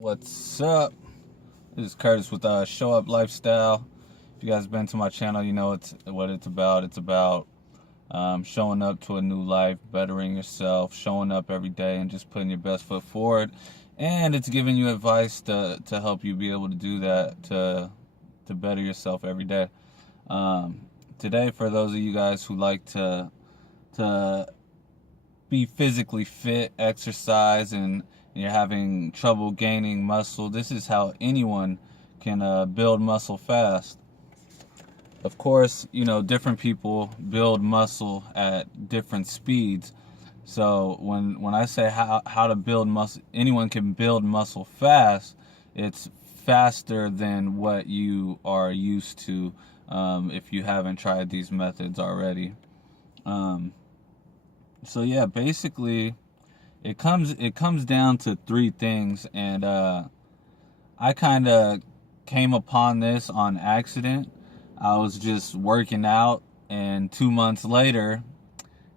What's up? This is Curtis with Show Up Lifestyle. If you guys been to my channel, you know what it's about. It's about showing up to a new life, bettering yourself, showing up every day, and just putting your best foot forward. And it's giving you advice to help you be able to do that, to better yourself every day. Today, for those of you guys who like to be physically fit, exercise, and you're having trouble gaining muscle, this is how anyone can build muscle fast. Of course, you know, different people build muscle at different speeds. So when I say how to build muscle, anyone can build muscle fast. It's faster than what you are used to if you haven't tried these methods already. Um, so yeah, basically it comes down to three things, and I kind of came upon this on accident. I was just working out, and 2 months later,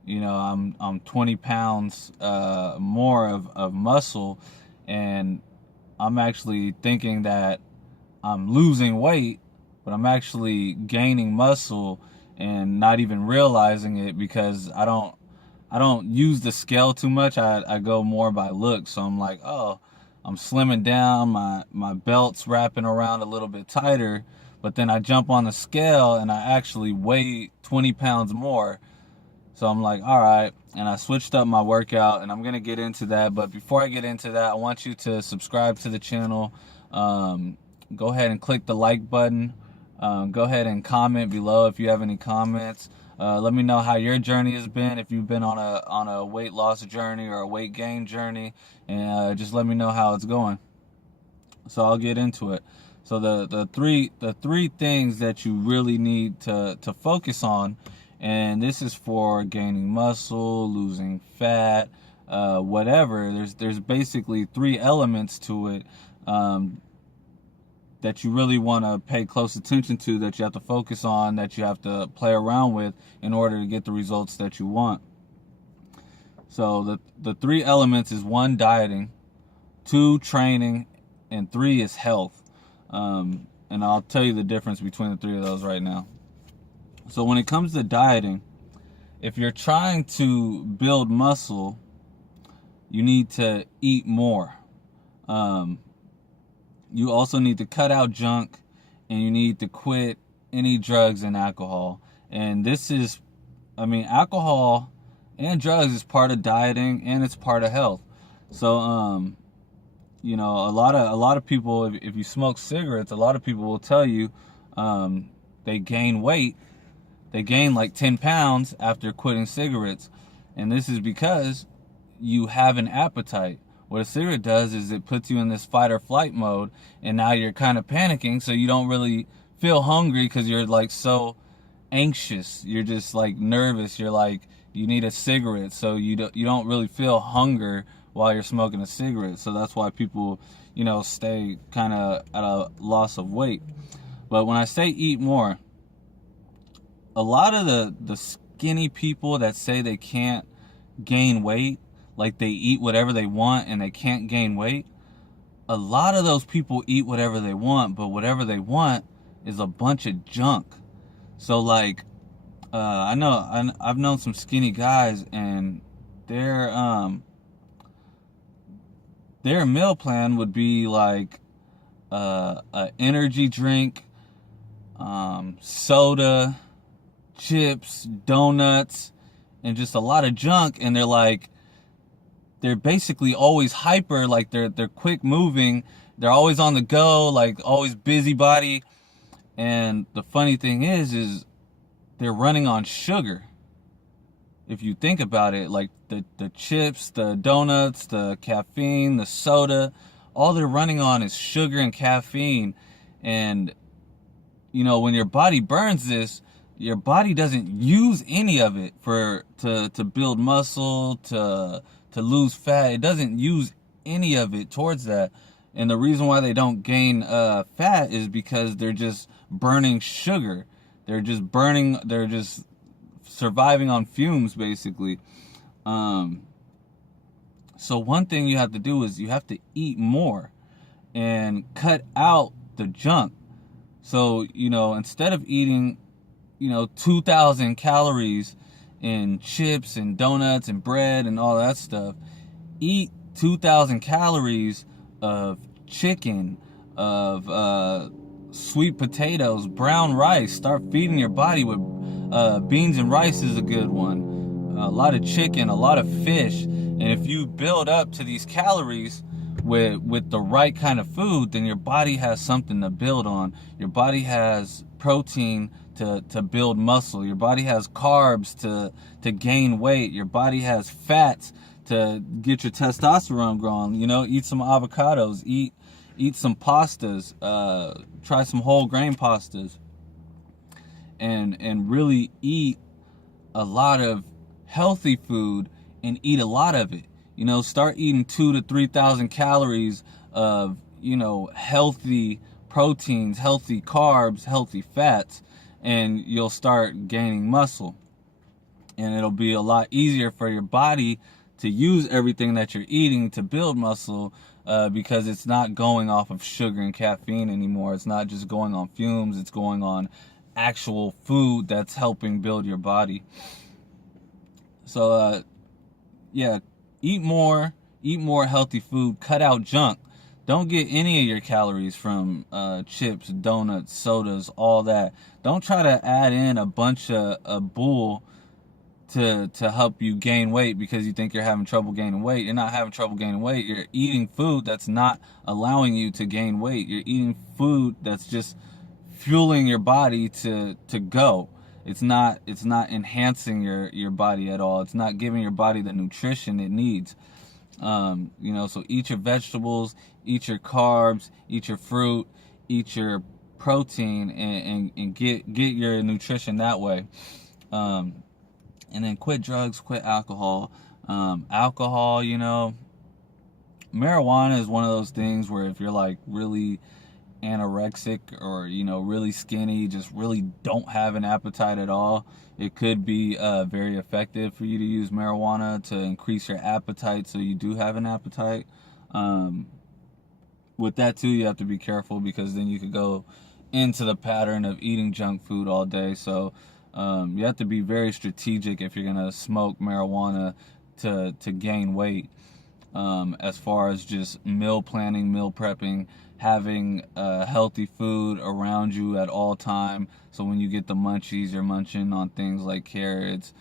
you know, I'm 20 pounds more of muscle, and I'm actually thinking that I'm losing weight, but I'm actually gaining muscle and not even realizing it because I don't use the scale too much. I go more by look. So I'm like, oh, I'm slimming down. My belt's wrapping around a little bit tighter. But then I jump on the scale and I actually weigh 20 pounds more. So I'm like, all right. And I switched up my workout, and I'm going to get into that. But before I get into that, I want you to subscribe to the channel. Go ahead and click the like button. Go ahead and comment below if you have any comments. Let me know how your journey has been, if you've been on a weight loss journey or a weight gain journey, and just let me know how it's going. So I'll get into it. So the three things that you really need to focus on, and this is for gaining muscle, losing fat, whatever. There's basically three elements to it. That you really want to pay close attention to, that you have to focus on, that you have to play around with in order to get the results that you want. So the three elements is: one, dieting; two, training; and three is health. And I'll tell you the difference between the three of those right now. So when it comes to dieting, if you're trying to build muscle, you need to eat more. You also need to cut out junk, and you need to quit any drugs and alcohol. And this is, alcohol and drugs is part of dieting, and it's part of health. So, you know, a lot of people, if you smoke cigarettes, a lot of people will tell you they gain weight. They gain like 10 pounds after quitting cigarettes. And this is because you have an appetite. What a cigarette does is it puts you in this fight or flight mode, and now you're kind of panicking, so you don't really feel hungry because you're like so anxious. You're just like nervous. You're like, you need a cigarette, so you don't really feel hunger while you're smoking a cigarette. So that's why people, you know, stay kind of at a loss of weight. But when I say eat more, a lot of the skinny people that say they can't gain weight, like they eat whatever they want and they can't gain weight, a lot of those people eat whatever they want, but whatever they want is a bunch of junk. So like, I've known some skinny guys, and their meal plan would be like a energy drink, soda, chips, donuts, and just a lot of junk. And they're basically always hyper, like they're quick moving, they're always on the go, like always busybody. And the funny thing is they're running on sugar. If you think about it, like the chips, the donuts, the caffeine, the soda, all they're running on is sugar and caffeine. And you know, when your body burns this, your body doesn't use any of it to build muscle, to lose fat. It doesn't use any of it towards that. And the reason why they don't gain fat is because they're just burning sugar. They're just surviving on fumes, basically. So one thing you have to do is you have to eat more. and cut out the junk. So, instead of eating, 2,000 calories in chips and donuts and bread and all that stuff, eat 2,000 calories of chicken, of sweet potatoes, brown rice. Start feeding your body with beans and rice is a good one. A lot of chicken, a lot of fish. And if you build up to these calories with the right kind of food, then your body has something to build on. Your body has protein to build muscle. Your body has carbs to gain weight. Your body has fats to get your testosterone growing. Eat some avocados, eat some pastas, try some whole grain pastas, and really eat a lot of healthy food and eat a lot of it. Start eating 2,000 to 3,000 calories of, healthy proteins, healthy carbs, healthy fats, and you'll start gaining muscle. And it'll be a lot easier for your body to use everything that you're eating to build muscle, because it's not going off of sugar and caffeine anymore. It's not just going on fumes. It's going on actual food that's helping build your body. So, yeah, eat more healthy food. Cut out junk. Don't get any of your calories from chips, donuts, sodas, all that. Don't try to add in a bunch of bull to help you gain weight because you think you're having trouble gaining weight. You're not having trouble gaining weight. You're eating food that's not allowing you to gain weight. You're eating food that's just fueling your body to go. It's not enhancing your body at all. It's not giving your body the nutrition it needs. So eat your vegetables, eat your carbs, eat your fruit, eat your protein, and get your nutrition that way. And then quit drugs, quit alcohol. Alcohol, marijuana is one of those things where if you're like really anorexic or, really skinny, just really don't have an appetite at all, it could be very effective for you to use marijuana to increase your appetite so you do have an appetite. With that too, you have to be careful because then you could go into the pattern of eating junk food all day. So you have to be very strategic if you're gonna smoke marijuana to gain weight. As far as just meal planning, meal prepping, having healthy food around you at all time. So when you get the munchies, you're munching on things like carrots,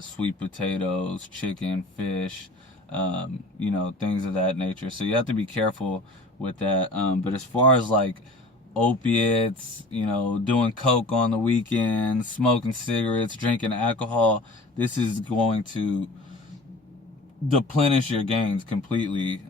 sweet potatoes, chicken, fish, things of that nature. So you have to be careful with that. But as far as like opiates, doing coke on the weekends, smoking cigarettes, drinking alcohol, this is going to deplenish your gains completely.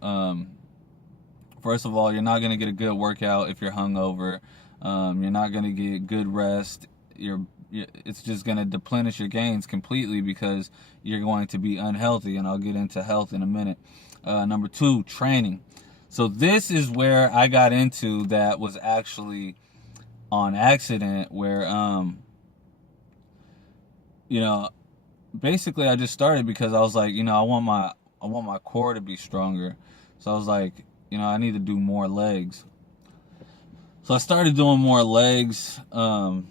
First of all, you're not going to get a good workout if you're hungover. You're not going to get good rest. It's just going to deplenish your gains completely because you're going to be unhealthy, and I'll get into health in a minute. Number 2, training. So this is where I got into that was actually on accident, where basically I just started because I was like, I want my core to be stronger. So I was like, I need to do more legs. So I started doing more legs, and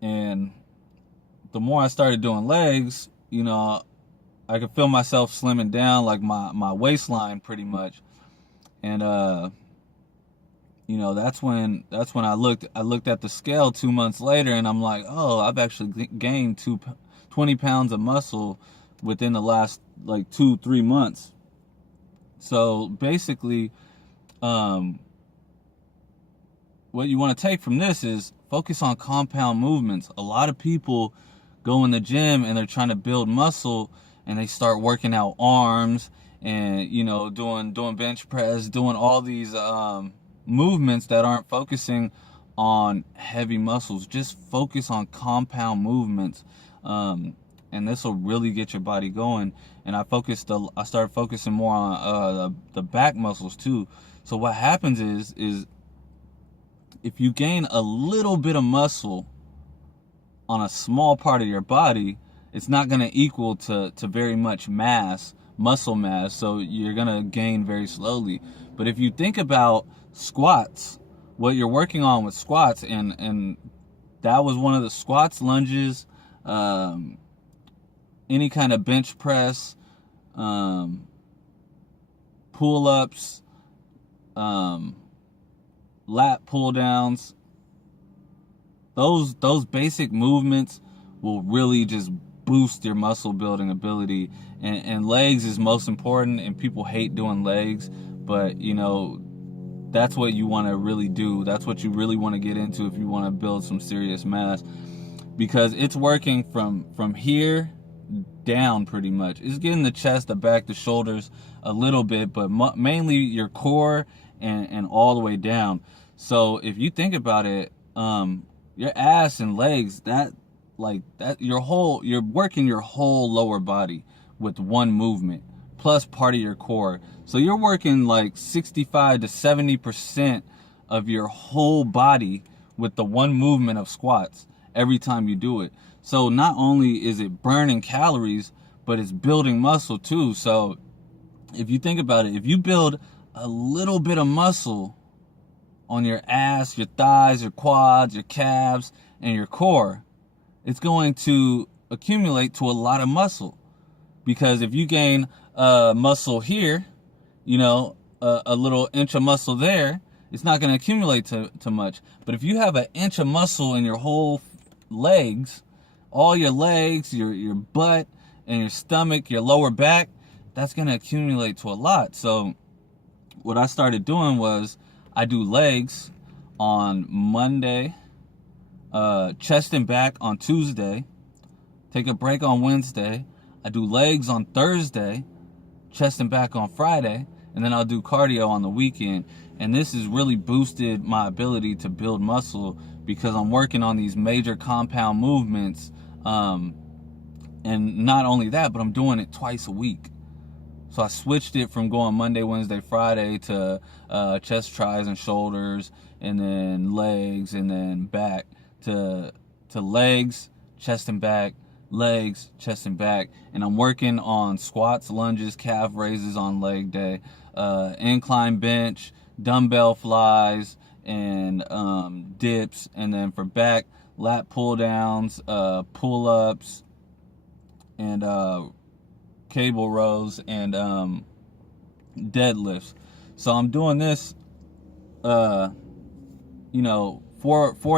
the more I started doing legs, I could feel myself slimming down, like my waistline pretty much. And that's when I looked at the scale 2 months later, and I'm like, oh, I've actually gained 20 pounds of muscle within the last like 2-3 months. So basically, what you want to take from this is focus on compound movements. A lot of people go in the gym and they're trying to build muscle, and they start working out arms and doing bench press, doing all these movements that aren't focusing on heavy muscles. Just focus on compound movements, and this will really get your body going. And I started focusing more on the back muscles too. So what happens is if you gain a little bit of muscle on a small part of your body, it's not going to equal to very much mass muscle mass, so you're gonna gain very slowly. But if you think about squats, what you're working on with squats, and that was one of the squats, lunges, any kind of bench press, pull-ups, lat pull downs, those basic movements will really just boost your muscle building ability. And legs is most important, and people hate doing legs, but that's what you want to really do. That's what you really want to get into if you want to build some serious mass, because it's working from here down pretty much. It's getting the chest, the back, the shoulders a little bit, but mainly your core and all the way down. So if you think about it, your ass and legs, you're working your whole lower body with one movement plus part of your core. So you're working like 65 to 70% of your whole body with the one movement of squats every time you do it. So not only is it burning calories, but it's building muscle too. So if you think about it, if you build a little bit of muscle on your ass, your thighs, your quads, your calves, and your core, it's going to accumulate to a lot of muscle. Because if you gain muscle here, a little inch of muscle there, it's not going to accumulate to much. But if you have an inch of muscle in your whole legs, all your legs, your butt, and your stomach, your lower back, that's going to accumulate to a lot. So what I started doing was I do legs on Monday, chest and back on Tuesday, take a break on Wednesday. I do legs on Thursday, chest and back on Friday, and then I'll do cardio on the weekend. And this has really boosted my ability to build muscle because I'm working on these major compound movements. And not only that, but I'm doing it twice a week. So I switched it from going Monday, Wednesday, Friday to chest, tries, and shoulders, and then legs, and then back to legs, chest and back, legs, chest and back. And I'm working on squats, lunges, calf raises on leg day, incline bench, dumbbell flies, and dips. And then for back, lat pull downs, pull-ups, and cable rows, and deadlifts. So I'm doing this 4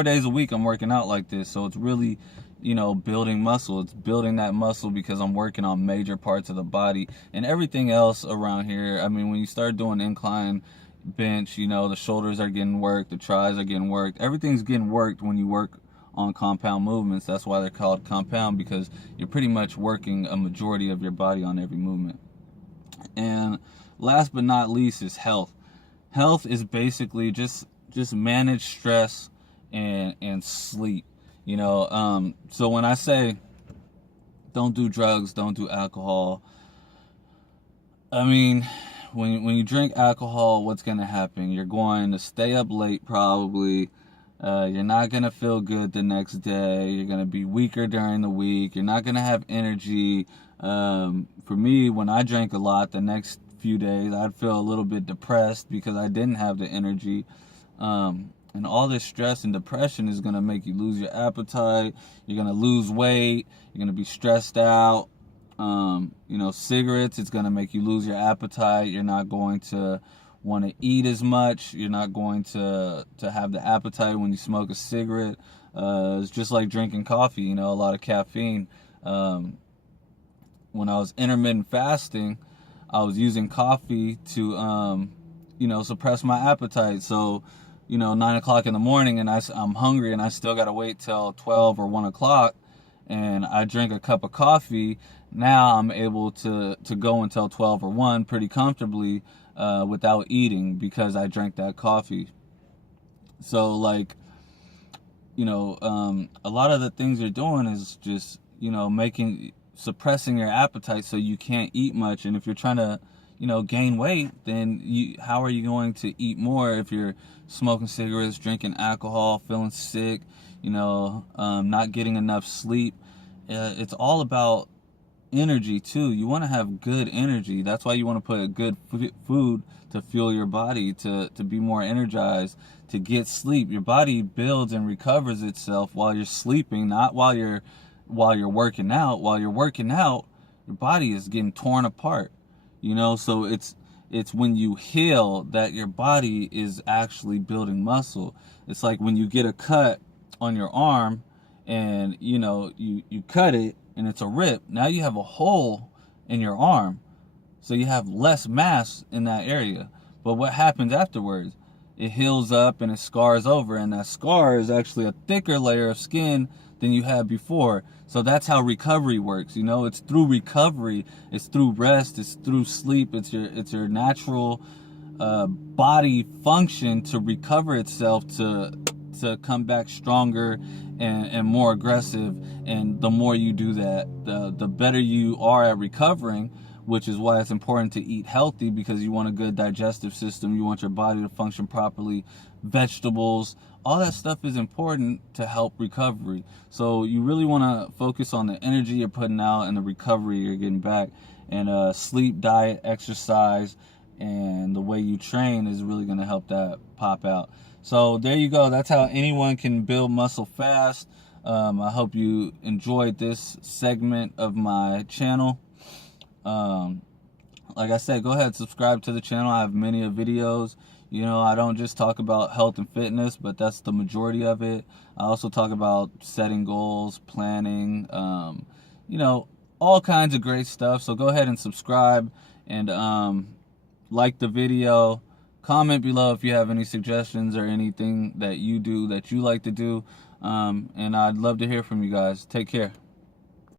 days a week. I'm working out like this. So it's really building muscle. It's building that muscle because I'm working on major parts of the body, and everything else around here. I mean, when you start doing incline bench, the shoulders are getting worked, the tries are getting worked, everything's getting worked when you work on compound movements. That's why they're called compound, because you're pretty much working a majority of your body on every movement. And last but not least is health. Health is basically just manage stress and sleep. So when I say don't do drugs, don't do alcohol, I mean, when you drink alcohol, what's going to happen? You're going to stay up late probably. You're not going to feel good the next day. You're going to be weaker during the week. You're not going to have energy. For me, when I drank a lot, the next few days, I'd feel a little bit depressed because I didn't have the energy. And all this stress and depression is going to make you lose your appetite. You're going to lose weight. You're going to be stressed out. Cigarettes, it's going to make you lose your appetite. You're not going to want to eat as much. You're not going to have the appetite when you smoke a cigarette. It's just like drinking coffee, a lot of caffeine. When I was intermittent fasting, I was using coffee to, suppress my appetite. So, 9 o'clock in the morning and I'm hungry and I still got to wait till 12 or 1 o'clock, and I drink a cup of coffee. Now I'm able to go until 12 or 1 pretty comfortably without eating because I drank that coffee. So a lot of the things you're doing is just, suppressing your appetite so you can't eat much. And if you're trying to, gain weight, then how are you going to eat more if you're smoking cigarettes, drinking alcohol, feeling sick, not getting enough sleep? It's all about energy too. You want to have good energy. That's why you want to put good food to fuel your body, to be more energized, to get sleep. Your body builds and recovers itself while you're sleeping, not while you're working out. While you're working out, your body is getting torn apart. So it's when you heal that your body is actually building muscle. It's like when you get a cut on your arm and you cut it and it's a rip. Now you have a hole in your arm, so you have less mass in that area. But what happens afterwards? It heals up and it scars over, and that scar is actually a thicker layer of skin than you had before. So that's how recovery works. It's through recovery, it's through rest, it's through sleep, it's your natural body function to recover itself, to come back stronger and more aggressive. And the more you do that, the better you are at recovering, which is why it's important to eat healthy, because you want a good digestive system. You want your body to function properly. Vegetables, all that stuff is important to help recovery. So you really want to focus on the energy you're putting out and the recovery you're getting back. And sleep, diet, exercise, and the way you train is really going to help that pop out. So there you go. That's how anyone can build muscle fast. I hope you enjoyed this segment of my channel. Like I said, go ahead and subscribe to the channel. I have many videos. I don't just talk about health and fitness, but that's the majority of it. I also talk about setting goals, planning, all kinds of great stuff. So go ahead and subscribe and like the video. Comment below if you have any suggestions or anything that you do that you like to do. And I'd love to hear from you guys. Take care.